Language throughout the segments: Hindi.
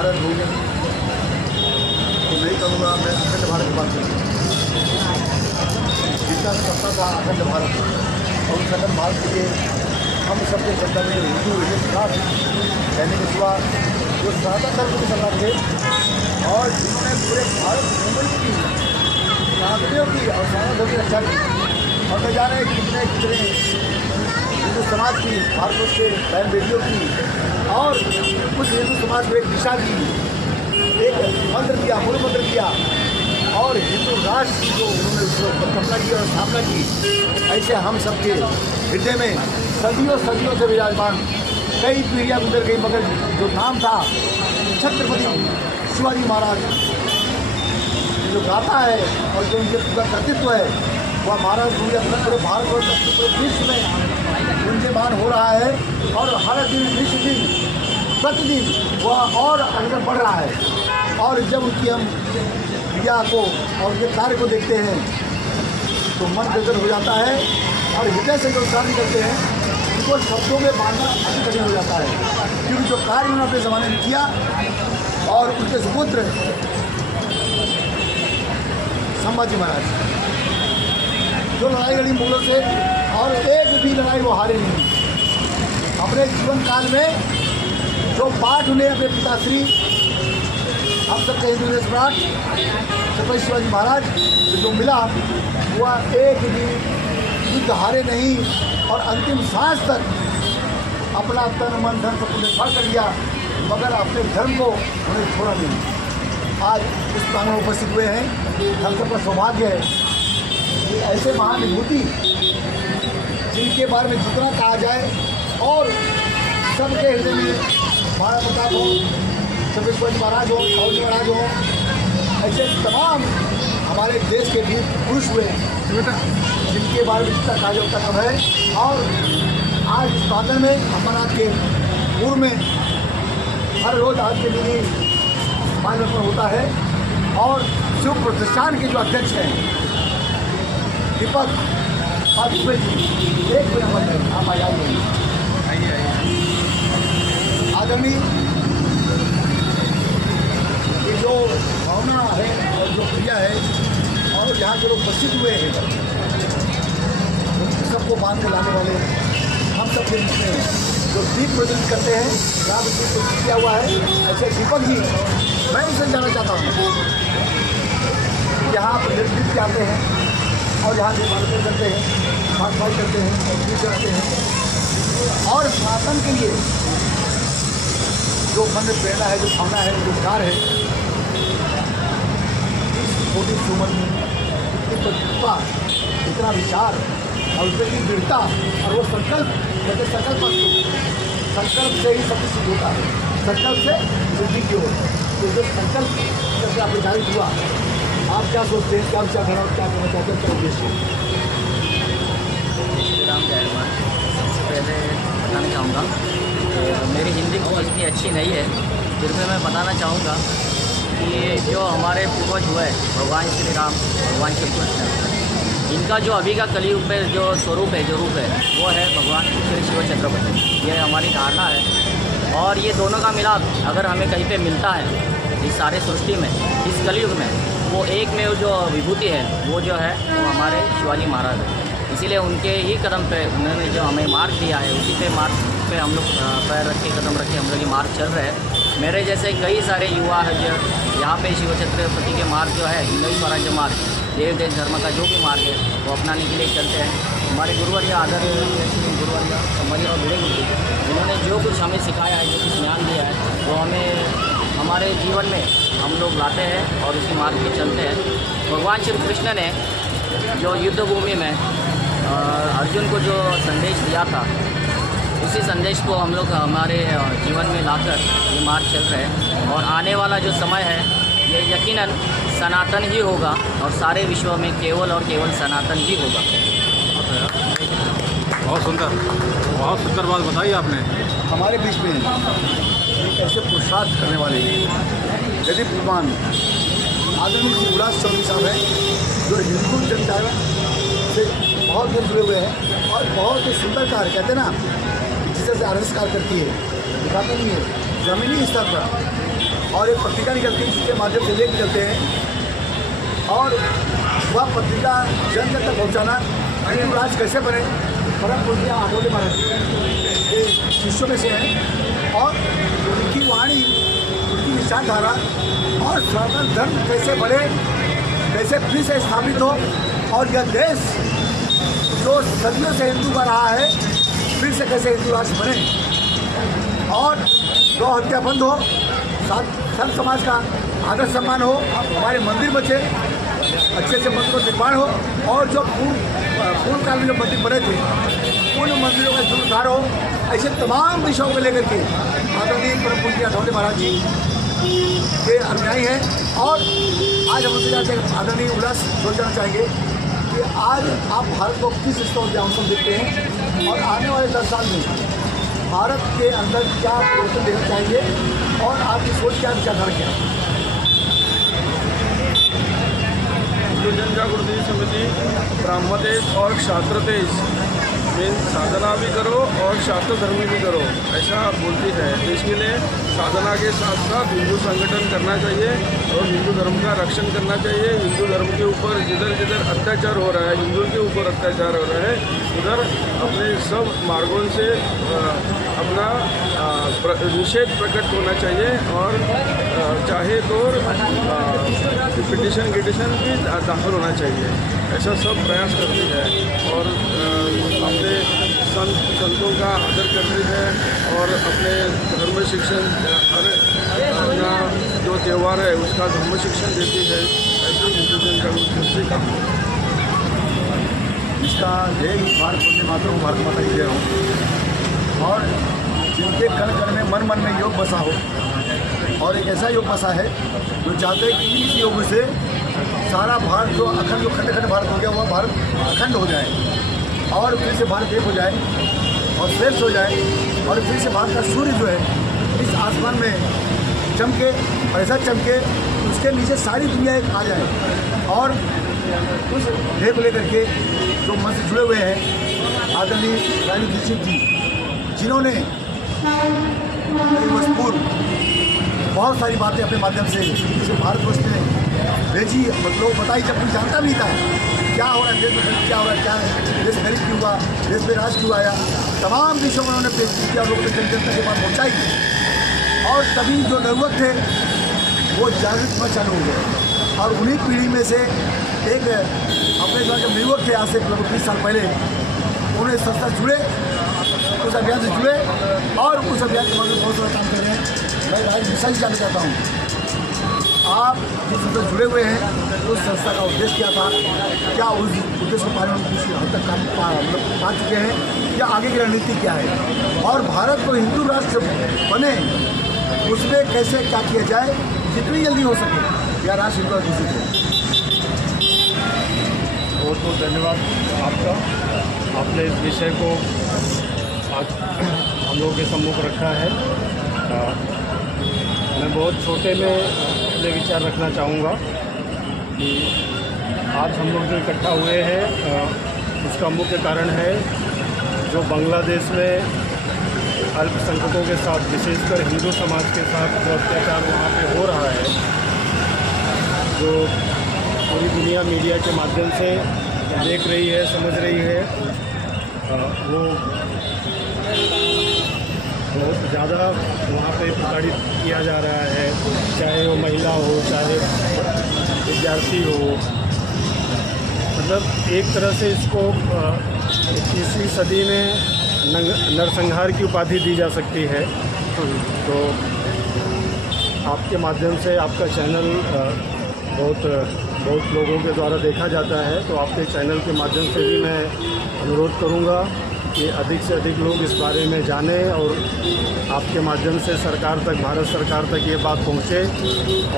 भारत भूमि, तो नहीं कहूँगा मैं अखंड भारत की बात करूँ। जितना सपना था अखंड भारत, और उस अखंड भारत के लिए हम सबके जनता में हिंदू राष्ट्र कहने के सिवा जो सनातन धर्म के सरकार थे और जिन्होंने पूरे भारत भूमि की नागरिकों की और सनातन धर्म की रक्षा की, और न जाने कितने कितने हिंदू समाज की, भारतवर्ष के बहन बेटियों की और कुछ हिंदू समाज को एक दिशा दी, एक मंत्र दिया, मूल मंत्र दिया और हिंदू राष्ट्र को उन्होंने कल्पना की और स्थापना की। ऐसे हम सबके हृदय में सदियों सदियों से विराजमान कई पीढ़ियाँ गुजर गई, मगर जो नाम था छत्रपति शिवाजी महाराज जो गाता है और जो उनके पूरा कर्तृत्व है, वह महाराज पूरे भारतवर्ष पूरे विश्व में गुंजयमान हो रहा है और हर दिन विश्व दिन प्रतिदिन वह और आगे बढ़ रहा है। और जब उनकी हम क्रिया को और उनके कार्य को देखते हैं तो मन गदगद हो जाता है और हृदय से जो उच्चारण करते हैं उनको शब्दों में बांधना अति कठिन हो जाता है, क्योंकि जो कार्य उन्होंने अपने ज़माने में किया और उनके सुपुत्र संभाजी महाराज जो लड़ाई लड़ी मुगलों से और एक भी लड़ाई वो हारे नहीं। अपने जीवन काल में जो पाठ उन्हें अपने पिताश्री हम सबके हिंदू सम्राट छत्रपति शिवाजी महाराज से जो मिला, वह एक भी युद्ध हारे नहीं और अंतिम सांस तक अपना तन मन धन सब कुछ निछाड़ कर दिया, मगर अपने धर्म को उन्हें छोड़ा नहीं। आज इस स्थान में उपस्थित हुए हैं, हम सबका सौभाग्य है कि ऐसे महान विभूति जिनके बारे में जितना कहा जाए और सबके हृदय में महाराणा प्रताप हो, छत्रपति शिवाजी महाराज हो, शिवाजी महाराज हो, ऐसे तमाम हमारे देश के वीर पुरुष हुए जिनके बारे में जितना कहा जाए उतना कम है। और आज इस बादल में अमरनाथ के पूर्व में हर रोज़ आज के दिन माल्यार्पण होता है और शिव प्रतिष्ठान के जो अध्यक्ष हैं दीपक दुबे जी, एक मिनट है, आप आ जाइए। आदरणीय ये जो भावना है और जो क्रिया है और यहाँ के लोग प्रसिद्ध हुए हैं, सबको बांध के लाने वाले हम सब के बीच में जो दीप प्रज्वलित करते हैं, यहाँ पर दीप प्रज्वलित किया हुआ है। ऐसे दीपक जी, मैं उनसे जानना चाहता हूँ, यहाँ पर नृत्य आते हैं और यहाँ दीपावली करते हैं, भाग भाई करते हैं और पूजा करते हैं और शासन के लिए जो मन में प्रेरणा है, जो भावना है, जो विचार है, छोटी सी उम्र में इतनी प्रतिभा, इतना विचार और उसमें की दृढ़ता और वो संकल्प, जैसे संकल्प से ही सब कुछ होता है, संकल्प से सिद्धि की ओर। तो जो संकल्प जैसे आप निर्धारित हुआ, आप क्या सोचते हैं, क्या विचार करना, क्या करना चाहते हैं, क्या उद्देश्य? श्री राम जय हनुमान। सबसे पहले बताना चाहूँगा मेरी हिंदी बहुत इतनी अच्छी नहीं है, फिर भी मैं बताना चाहूँगा कि जो हमारे पूर्वज हुए भगवान श्री राम, भगवान श्री कृष्ण, इनका जो अभी का कलयुग में जो स्वरूप है, जो रूप है, वो है भगवान श्री शिव छत्रपति। ये हमारी धारणा है और ये दोनों का मिलाप अगर हमें कहीं पे मिलता है इस सारे सृष्टि में, इस कलयुग में, वो एक में जो विभूति है वो जो है वो हमारे शिवाजी महाराज है। इसीलिए उनके ही कदम पे उन्होंने जो हमें मार्ग दिया है, उसी पे मार्ग पे हम लोग पैर रख के, कदम रख के हम लोग ये मार्ग चल रहे हैं। मेरे जैसे कई सारे युवा है जो यहाँ पे शिव छत्रपति के मार्ग जो है, हिंदू स्वराज्य मार्ग, देव देश धर्म का जो भी मार्ग है वो अपनाने के लिए चलते हैं। हमारे गुरुवर्य आदर गुरुवर्य समझ और बड़े गुरु, उन्होंने जो कुछ हमें सिखाया है, जो कुछ ज्ञान दिया है, वो हमें हमारे जीवन में हम लोग लाते हैं और उसी मार्ग पे चलते हैं। भगवान श्री कृष्ण ने जो युद्ध भूमि में अर्जुन को जो संदेश दिया था, उसी संदेश को हम लोग हमारे जीवन में लाकर ये मार्ग चल रहे हैं। और आने वाला जो समय है ये यकीनन सनातन ही होगा और सारे विश्व में केवल और केवल सनातन ही होगा। बहुत सुंदर बात बताई आपने। हमारे बीच में एक ऐसे पुरुषार्थ करने वाले यदि विद्वान आदरणीय युवराज चौधरी साहब हैं, जो हिंदू जनता से बहुत दिन जुड़े हुए हैं और बहुत ही सुंदर कार्य, कहते हैं ना जिस तरह से आरएस कार्य करती है, दिखाते नहीं है, ज़मीनी स्तर पर और एक पत्रिका निकलती है जिसके माध्यम से लेख निकलते हैं और वह पत्रिका जन जन तक पहुँचाना हिंदू राष्ट्र कैसे बने। परम पूज्य आठवले महाराज के शिष्यों में से हैं और उनकी वाणी, उनकी विचारधारा और सनातन धर्म कैसे बढ़े, कैसे फिर से स्थापित हो और यह देश जो सदियों से हिंदू का रहा है फिर से कैसे हिंदू राष्ट्र बने और गौ हत्या बंद हो, संत समाज का आदर सम्मान हो, हमारे मंदिर बचे, अच्छे अच्छे मंदिरों का निर्माण हो और जो पूर्व काल में जो मंदिर बने थे उन मंदिरों का जीर्णोद्धार हो। ऐसे तमाम विषयों को लेकर के आदरणीय परम पूज्य आठवले महाराज जी के अनुयायी हैं और आज हम उनसे जाते हैं आदरणीय उल्लास सोच जाना चाहेंगे कि आज आप भारत को किस स्तर पर अवसर देखते हैं और आने वाले 10 साल में भारत के अंदर क्या परिवर्तन देखना चाहेंगे और आपकी सोच क्या, विचारधारा क्या है। हिंदू जन जागृति समिति ब्राह्मण देश और क्षात्र देश में साधना भी करो और शास्त्र धर्म भी करो ऐसा बोलती है। तो इसके लिए साधना के साथ साथ हिंदू संगठन करना चाहिए और हिंदू धर्म का रक्षण करना चाहिए। हिंदू धर्म के ऊपर जिधर जिधर अत्याचार हो रहा है, हिंदू के ऊपर अत्याचार हो रहा है, उधर अपने सब मार्गों से अपना निषेध प्रकट होना चाहिए और चाहे तो पिटिशन भी दाखिल होना चाहिए। ऐसा सब प्रयास करती है और अपने संतों का आदर करती है और अपने धर्म शिक्षण हर अपना जो त्यौहार है उसका धर्म शिक्षण देती है। ऐसे हिंदू जन जागृति का इसका जय भारत वंदे मातरम, भारत माता की जय हो और जिनके कण कण में मन मन में योग बसा हो और एक ऐसा योग बसा है जो चाहते हैं कि इस योग से सारा भारत जो अखंड, जो खंड खंड भारत हो गया वह भारत अखंड हो जाए और फिर से भारत एक हो जाए और श्रेष्ठ हो जाए और फिर से भारत का सूर्य जो है इस आसमान में चमके और ऐसा चमके उसके नीचे सारी दुनिया एक आ जाए और उस ध्येय को लेकर के जो मन से जुड़े हुए हैं आदरणीय रानी दीक्षित जी, जिन्होंने कई वर्ष पूर्व बहुत सारी बातें अपने माध्यम से जैसे भारतवर्ष में भेजी, मतलब बताई जब कोई जानता नहीं था क्या हो रहा है देश में, क्या हो रहा है, क्या है देश गरीब क्यों हुआ, देश में राज क्यों आया, तमाम विषयों में उन्होंने पेश किया, लोगों ने जनता के पास पहुँचाई और तभी जो जरूरत थे वो जागृत में चालू हो गए और उन्हीं पीढ़ी में से एक अपने जो निर्वक थे आज से लगभग 20 साल पहले उन्हें संस्था जुड़े, उस अभियान से जुड़े और उस अभियान के माध्यम से बहुत सारा काम कर रहे हैं। मैं भाई विशेष जानना चाहता हूँ आप जिस संस्था जुड़े हुए हैं उस संस्था का उद्देश्य क्या था, क्या उस उद्देश्य को पाने में किसी हद तक काम पा चुके हैं, क्या आगे की रणनीति क्या है और भारत को हिंदू राष्ट्र बने उसमें कैसे क्या किया जाए जितनी जल्दी हो सके या राष्ट्र हिंदू घोषित हो। बहुत बहुत धन्यवाद आपका, आपने इस विषय को आज हम लोगों के सम्मुख रखा है। मैं बहुत छोटे में अपने विचार रखना चाहूँगा कि आज हम लोग जो इकट्ठा हुए हैं उसका मुख्य कारण है जो बांग्लादेश में अल्पसंख्यकों के साथ विशेषकर हिंदू समाज के साथ जो अत्याचार वहाँ पे हो रहा है, जो पूरी दुनिया मीडिया के माध्यम से देख रही है, समझ रही है, वो बहुत ज़्यादा वहाँ पे प्रताड़ित किया जा रहा है, चाहे वो महिला हो, चाहे विद्यार्थी हो। मतलब एक तरह से इसको 21वीं सदी में नरसंहार की उपाधि दी जा सकती है। तो आपके माध्यम से आपका चैनल बहुत लोगों के द्वारा देखा जाता है, तो आपके चैनल के माध्यम से भी मैं अनुरोध करूंगा कि अधिक से अधिक लोग इस बारे में जानें और आपके माध्यम से सरकार तक, भारत सरकार तक ये बात पहुँचे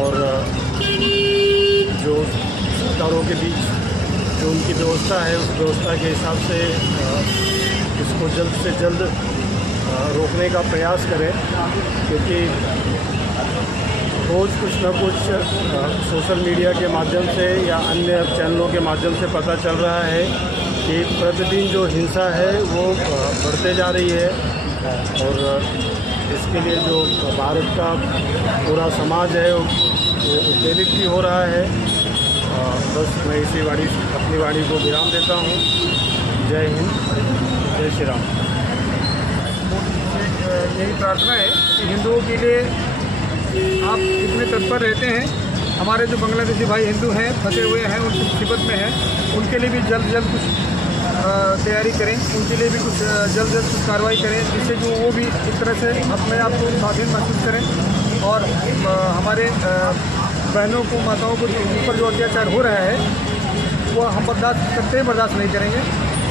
और जो सरकारों के बीच जो उनकी व्यवस्था है उस व्यवस्था के हिसाब से इसको जल्द से जल्द रोकने का प्रयास करें, क्योंकि रोज़ कुछ न कुछ सोशल मीडिया के माध्यम से या अन्य चैनलों के माध्यम से पता चल रहा है कि प्रतिदिन जो हिंसा है वो बढ़ते जा रही है और इसके लिए जो भारत का पूरा समाज है वो उत्तेजित भी हो रहा है। बस मैं इसी अपनी वाणी को विराम देता हूँ। जय हिंद, जय श्री राम। यही प्रार्थना है कि हिंदुओं के लिए आप इतने तत्पर रहते हैं। हमारे जो बांग्लादेशी भाई हिंदू हैं, फंसे हुए हैं, उनकी मुसीबत में हैं, उनके लिए भी जल्द कुछ तैयारी करें, उनके लिए भी कुछ जल्द कुछ कार्रवाई करें, जिससे जो वो भी इस तरह से अपने आप को स्वाधीन महसूस करें। और हमारे बहनों को, माताओं को ऊपर जो अत्याचार हो रहा है वो हम बर्दाश्त नहीं करेंगे।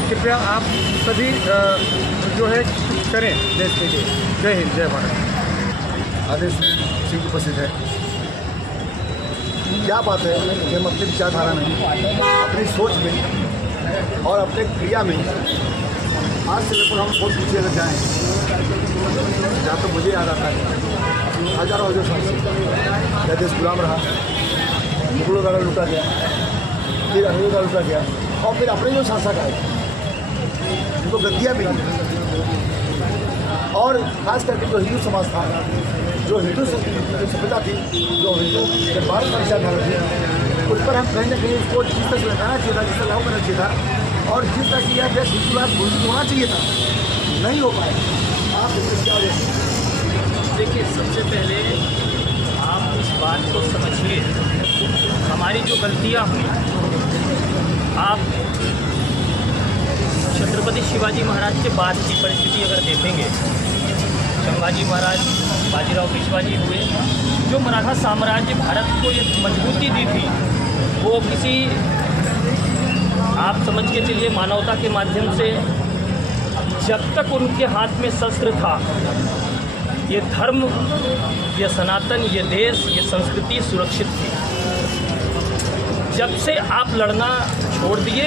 कृपया आप सभी जो है करें देश के लिए। जय हिंद, जय भारत। आदेश सिंह उपस्थित है। क्या बात है कि हम अपनी विचारधारा में, अपनी सोच में और अपने क्रिया में आज से लगभग हम बहुत पीछे अगर जाएँ, जहाँ तो मुझे याद आता है हज़ारों साल से यह देश गुलाम रहा, मुगलों द्वारा लूटा गया, फिर अंग्रेजों द्वारा लूटा गया, और फिर अपने जो शासक आए उनको गद्दियाँ मिली। और खास करके जो हिंदू समाज था, जो हिंदू सभ्यता थी, जो हिंदू के भारत का विचारधारा थी, उस पर हम कहीं ना कहीं उसको जिस तरह से लगाना चाहिए था, जिस तरह लागू करना चाहिए था, और जिस तरह से यह देश हिंदू राष्ट्र घोषित होना चाहिए था, नहीं हो पाए। आप इसमें क्या देखिए, सबसे पहले आप इस बात को समझिए, हमारी जो गलतियाँ हुई, आप छत्रपति शिवाजी महाराज के बाद की परिस्थिति अगर देखेंगे, संभाजी महाराज, बाजीराव पेशवाजी हुए, जो मराठा साम्राज्य भारत को ये मजबूती दी थी, वो किसी, आप समझ के चलिए, मानवता के माध्यम से, जब तक उनके हाथ में शस्त्र था, ये धर्म, ये सनातन, ये देश, ये संस्कृति सुरक्षित थी। जब से आप लड़ना छोड़ दिए,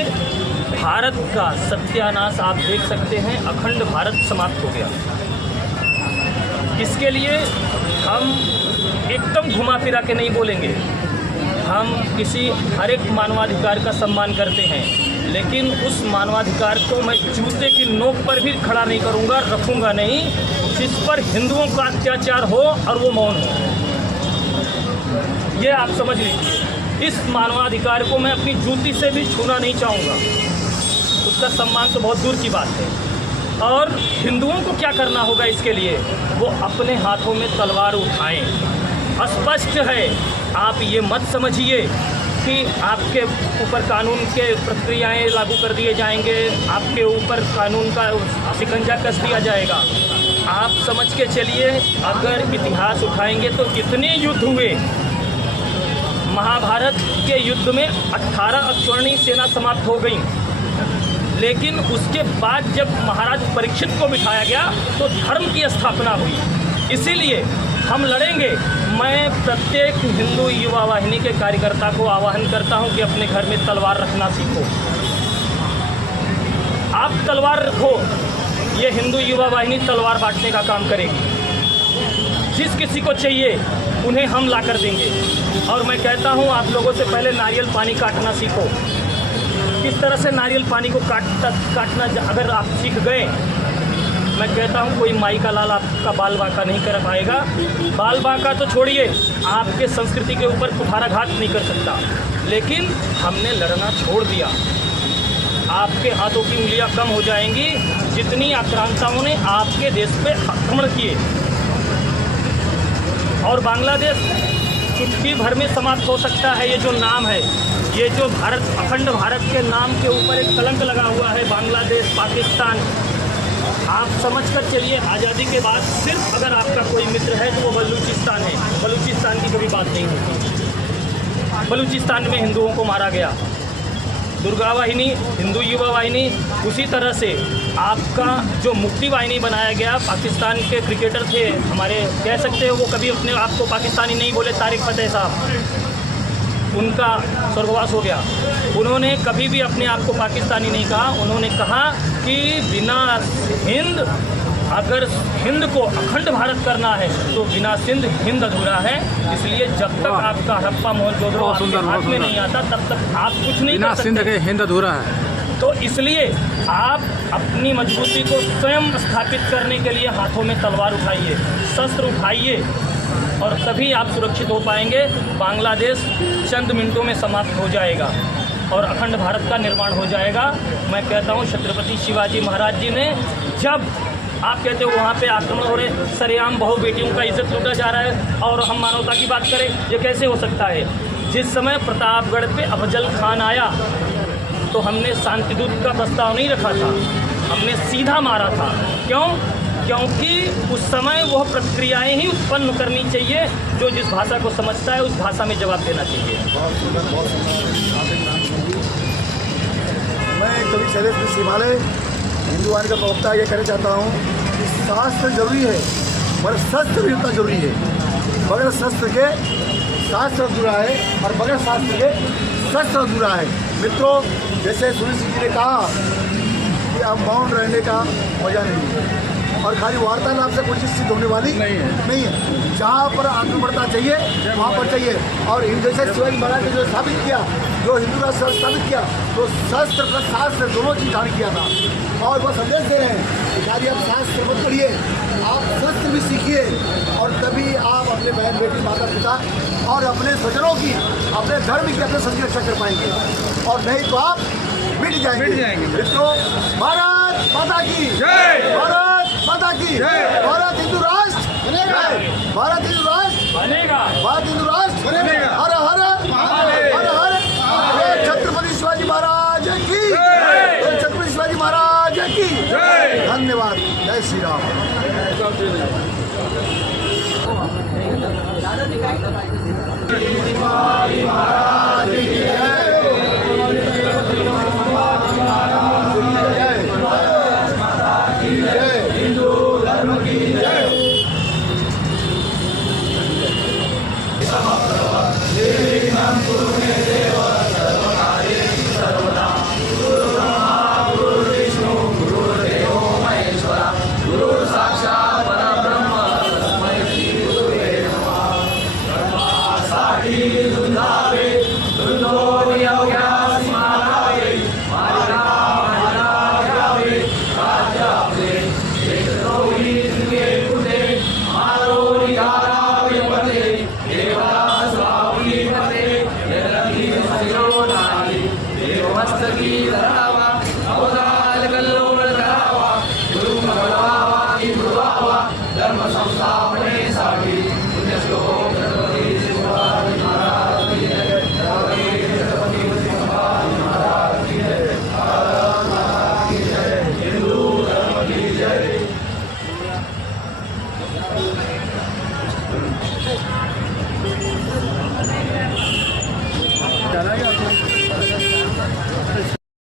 भारत का सत्यानाश आप देख सकते हैं, अखंड भारत समाप्त हो गया। इसके लिए हम एकदम घुमा फिरा के नहीं बोलेंगे, हम किसी हर एक मानवाधिकार का सम्मान करते हैं, लेकिन उस मानवाधिकार को मैं जूते की नोक पर भी खड़ा नहीं करूंगा, रखूंगा नहीं, जिस पर हिंदुओं का अत्याचार हो और वो मौन हो। ये आप समझ लीजिए, इस मानवाधिकार को मैं अपनी जूती से भी छूना नहीं चाहूँगा। उसका सम्मान तो बहुत दूर की बात है। और हिंदुओं को क्या करना होगा इसके लिए, वो अपने हाथों में तलवार उठाएं। स्पष्ट है, आप ये मत समझिए कि आपके ऊपर कानून के प्रक्रियाएं लागू कर दिए जाएंगे, आपके ऊपर कानून का शिकंजा कस दिया जाएगा। आप समझ के चलिए, अगर इतिहास उठाएंगे तो कितने युद्ध हुए। महाभारत के युद्ध में 18 अक्षौहिणी सेना समाप्त हो गई, लेकिन उसके बाद जब महाराज परीक्षित को बिठाया गया तो धर्म की स्थापना हुई। इसीलिए हम लड़ेंगे। मैं प्रत्येक हिंदू युवा वाहिनी के कार्यकर्ता को आह्वान करता हूं कि अपने घर में तलवार रखना सीखो। आप तलवार रखो, ये हिंदू युवा वाहिनी तलवार बांटने का काम करेगी। जिस किसी को चाहिए उन्हें हम ला कर देंगे। और मैं कहता हूं, आप लोगों से पहले नारियल पानी काटना सीखो। किस तरह से नारियल पानी को काटना अगर आप सीख गए, मैं कहता हूँ कोई माई का लाल आपका बाल बांका नहीं कर पाएगा। बाल बांका तो छोड़िए, आपके संस्कृति के ऊपर कुठाराघात नहीं कर सकता। लेकिन हमने लड़ना छोड़ दिया, आपके हाथों की उंगलियां कम हो जाएंगी जितनी आक्रांताओं ने आपके देश पे आक्रमण किए। और बांग्लादेश चुटकी भर में समाप्त हो सकता है। ये जो नाम है, ये जो भारत, अखंड भारत के नाम के ऊपर एक कलंक लगा हुआ है, बांग्लादेश, पाकिस्तान, आप समझ कर चलिए, आज़ादी के बाद सिर्फ अगर आपका कोई मित्र है तो वो बलूचिस्तान है। बलूचिस्तान की कभी बात नहीं होती। बलूचिस्तान में हिंदुओं को मारा गया। दुर्गा वाहिनी, हिंदू युवा वाहिनी, उसी तरह से आपका जो मुक्ति वाहिनी बनाया गया, पाकिस्तान के क्रिकेटर थे हमारे, कह सकते हो वो कभी अपने आप को पाकिस्तानी नहीं बोले, तारिक फतेह साहब, उनका स्वर्गवास हो गया। उन्होंने कभी भी अपने आप को पाकिस्तानी नहीं कहा। उन्होंने कहा कि बिना हिंद, अगर हिंद को अखंड भारत करना है तो बिना सिंध हिंद अधूरा है। इसलिए जब तक आपका हड़प्पा मोहनजोदड़ो आपके हाथ में नहीं आता, तब तक आप कुछ नहीं कर सकते। सिंध के हिंद अधूरा है। तो इसलिए आप अपनी मजबूती को स्वयं स्थापित करने के लिए हाथों में तलवार उठाइए, शस्त्र उठाइए, और तभी आप सुरक्षित हो पाएंगे। बांग्लादेश चंद मिनटों में समाप्त हो जाएगा और अखंड भारत का निर्माण हो जाएगा। मैं कहता हूँ छत्रपति शिवाजी महाराज जी ने, जब आप कहते हो वहाँ पे आक्रमण हो रहे, सरेआम बहू बेटियों का इज्जत लूटा जा रहा है और हम मानवता की बात करें, ये कैसे हो सकता है? जिस समय प्रतापगढ़ पे अफजल खान आया तो हमने शांतिदूत का प्रस्ताव नहीं रखा था, हमने सीधा मारा था। क्यों? क्योंकि उस समय वह प्रक्रियाएं ही उत्पन्न करनी चाहिए, जो जिस भाषा को समझता है उस भाषा में जवाब देना चाहिए। मैं कवि शैलेश सिंह हिंदू वाहिनी का प्रवक्ता ये कहना चाहता हूँ कि शास्त्र जरूरी है मगर शस्त्र भी उतना जरूरी है। बगैर शस्त्र के शास्त्र अधूरा है और बगैर शास्त्र के शस्त्र अधूरा है। मित्रों, जैसे सुनील सिंह जी ने कहा कि अब मौन रहने का मजा नहीं है और खाली वार्तालाप से कोई चीज़ सिद्ध होने वाली नहीं है। जहाँ पर आगे बढ़ना चाहिए वहाँ पर चाहिए। और जैसे शिवाजी महाराज ने जो स्थापित किया, जो हिंदू राष्ट्र स्थापित किया, तो शस्त्र प्लस शास्त्र दोनों चीज धारण किया था। और वह संदेश दे रहे हैं कि खाली आप शास्त्र मत पढ़िए, आप शस्त्र भी सीखिए और तभी आप अपने बहन बेटी माता पिता और अपने स्वजनों की, अपने धर्म की, अपने संस्कृति रक्षा कर पाएंगे, और नहीं तो आप मिट जाएंगे। मित्रों, भारत माता की जय, भारत माता की जय, भारत हिंदू राष्ट्र बनेगा, भारत हिंदू राष्ट्र बनेगा, भारत हिंदू राष्ट्र बनेगा। हर हर हर हर छत्रपति शिवाजी महाराज की, छत्रपति शिवाजी महाराज की धन्यवाद। जय श्री राम।